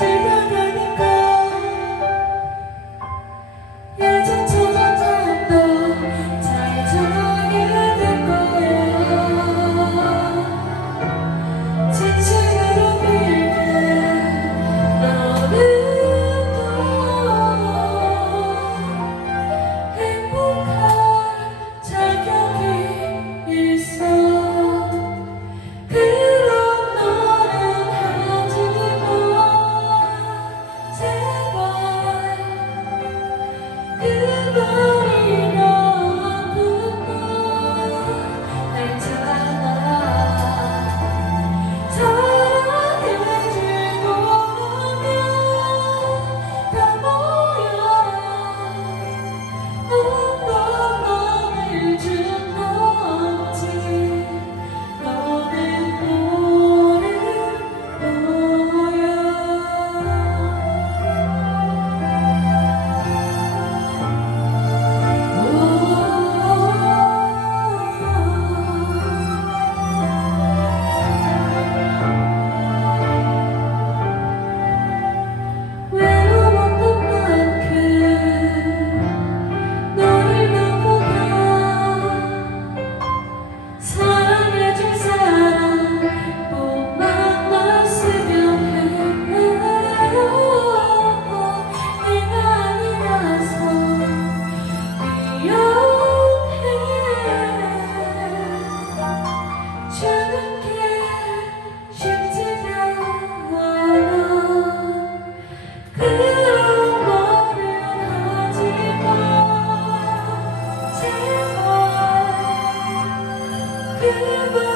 to you. Heaven